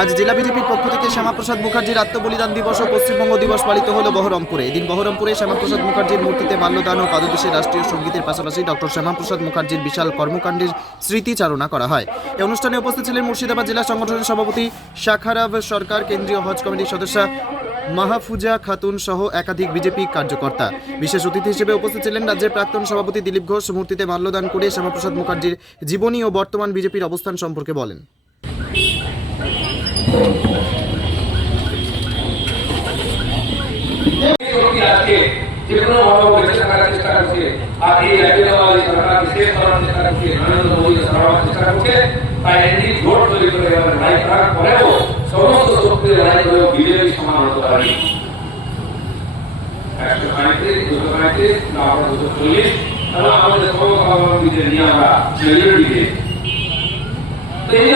আজ জেলা বিজেপির পক্ষ থেকে শ্যামাপ্রসাদ মুখার্জির আত্মবলিদান দিবস ও পশ্চিমবঙ্গ দিবস পালিত হলো বহরমপুরে। এদিন বহরমপুরে শ্যামাপ্রসাদ মুখার্জির মূর্তিতে মাল্যদান ও পাদদেশে রাষ্ট্রীয় সঙ্গীতের পাশাপাশি ডক্টর শ্যামাপ্রসাদ মুখার্জির বিশাল কর্মকাণ্ডের স্মৃতিচারণা করা হয়। এই অনুষ্ঠানে উপস্থিত ছিলেন মুর্শিদাবাদ জেলা সংগঠনের সভাপতি শাখারাব সরকার, কেন্দ্রীয় হজ কমিটির সদস্য মাহফুজা খাতুন সহ একাধিক বিজেপি কার্যকর্তা। বিশেষ অতিথি হিসেবে উপস্থিত ছিলেন রাজ্যের প্রাক্তন সভাপতি দিলীপ ঘোষ। মূর্তিতে মাল্যদান করে শ্যামাপ্রসাদ মুখার্জির জীবনী ও বর্তমান বিজেপির অবস্থান সম্পর্কে বলেন। শক্তি আজকে যে কোনো ভাবে বেঁচে থাকার চেষ্টা করছে আর এই রাজ্যপাল সরকার শেষ করার চেষ্টা করছে নরেন্দ্র মোদী সরকার চেষ্টা করছে তাই এমনি জোট তৈরি করে এবার লড়াই করার পরেও সমস্ত শক্তি লড়াই করে বিজেপি সমান হতে পারেনি একশো পঁয়ত্রিশ দুশো পঁয়ত্রিশ না আমরা দুশো চল্লিশ এবং আমাদের সমকামীদের নিয়ে আমরা মেজরিটিতে তো এই যে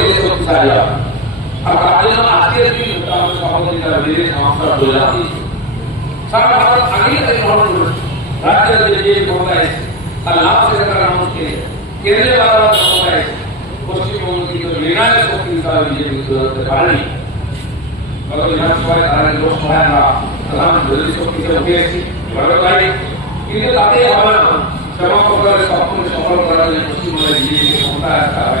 ఇస్తాయా ఆ కార్యక్రమ అత్యధిక ఉంటాము సహోదరిగా వేరే సంస్థలు గుజరాతీ सारा भारत आगे तक पहुँच गया राज्य जजेज होता है अल्लाह से कर रहा हूँ कि केंद्र वाला होता है पश्चिम बंगाल की जो निर्णायक शक्ति का विजय ज़रूरत है पानी अगर यहाँ स्वाय आने दो स्वाय ना तमाम ज़रूरी शक्ति के होते हैं भारत आए इनके लाते हमारा सभा को कर सबको सफल कराने पश्चिम बंगाल विजय होता है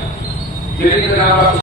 grande